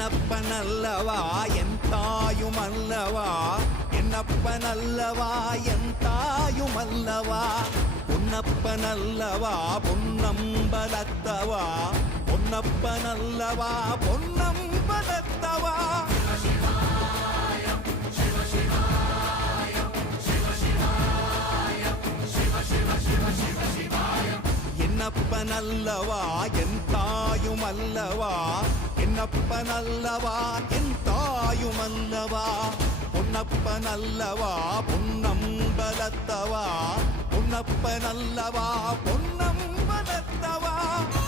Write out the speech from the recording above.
என்னப்பனல்லவா என் தாயுமல்லவா, என்னப்பனல்லவா என் தாயுமல்லவா, பொன்னப்பனல்லவா பொன்னம்பலத்தவா, பொன்னப்பனல்லவா பொன்னம்பலத்தவா. என்னப்பனல்லவா என் தாயுமல்லவா, என்னப்பனல்லவா என் தாயுமல்லவா, பொன்னப்பனல்லவா பொன்னம்பலத்தவா, பொன்னப்பனல்லவா பொன்னம்பலத்தவா.